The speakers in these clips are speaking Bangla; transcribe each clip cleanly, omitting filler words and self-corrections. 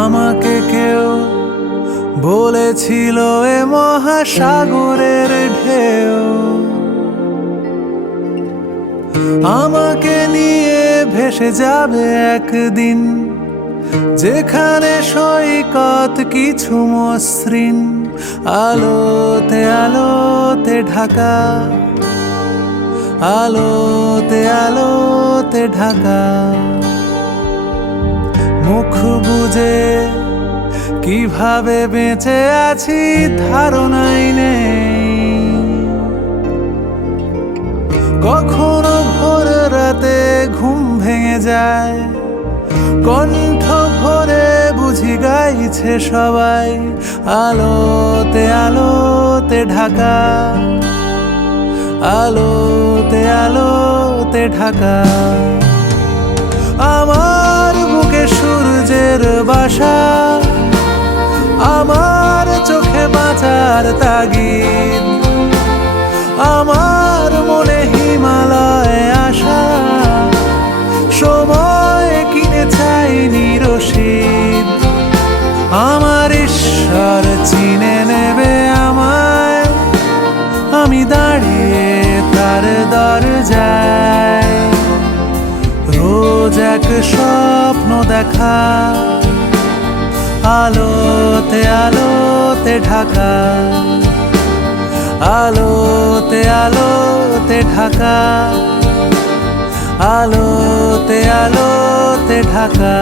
আমাকে কেউ বলেছিল এ মহাসাগরের ঢেউ আমাকে নিয়ে ভেসে যাবে একদিন, যেখানে সৈকত কিছু মসৃণ আলোতে আলোতে ঢাকা, আলোতে আলোতে ঢাকা। মুখ বুজে কিভাবে বেঁচে আছি ধারণাই নেই। কখনো ভোর রাতে ঘুম ভেঙে যায়, কণ্ঠ ভরে বুঝি গাইছে সবাই আলোতে আলোতে ঢাকা, আলোতে আলোতে ঢাকা। আমার বুকে সূর্যের বাসা, আমার চোখে বাঁচার তাগিদ, আমার মনে হিমালয় আশা। সময় কিনে চাইনি রসিদ, আমার ঈশ্বর চিনে নেবে আমায়। আমি দাঁড়িয়ে তার দরজায়, রোজ এক স্বপ্ন দেখা আলোতে আলোতে ঢাকা, আলোতে আলোতে ঢাকা, আলোতে আলোতে ঢাকা।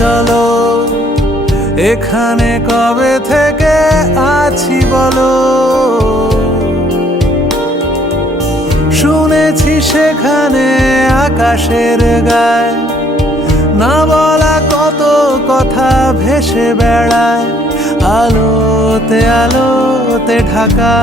চলো এখানে কবে থেকে আছি বলো, শুনেছি সেখানে আকাশের গায় না বলা কত কথা ভেসে বেড়ায় আলোতে আলোতে ঢাকা।